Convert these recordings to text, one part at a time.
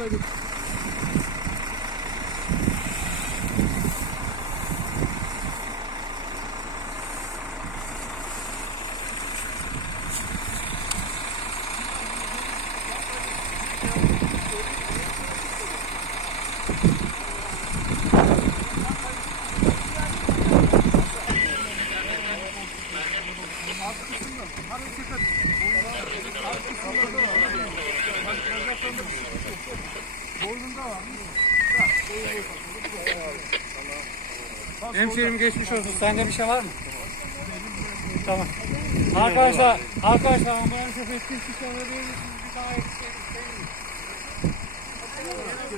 Adam Hemşerim geçmiş olsun. Sende bir şey var mı? Tamam. Arkadaşlar, arkadaşlar ambulans efektif bir şey misiniz? Bir daha eksik Yolu aç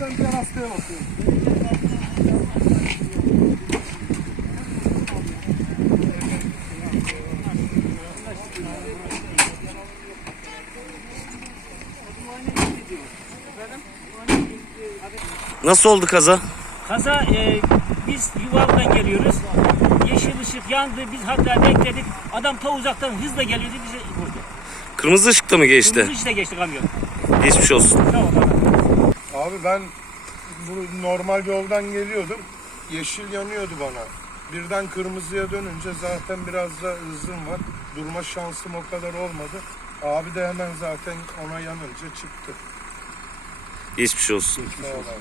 ben diğer hastaya bakıyorum. Nasıl oldu kaza? Kaza e, biz Yuvalı'dan geliyoruz. Yeşil ışık yandı. Biz hatta bekledik. Adam ta uzaktan hızla geliyordu bizi vurdu. Kırmızı ışıkta mı geçti? Kırmızı işte geçti kamyon. Geçmiş olsun. Tamam tamam. Abi ben bu normal yoldan geliyordum. Yeşil yanıyordu bana. Birden kırmızıya dönünce zaten biraz da hızım var. Durma şansım o kadar olmadı. Abi de hemen zaten ona yanınca çıktı. Geçmiş olsun. Sağ ol abi.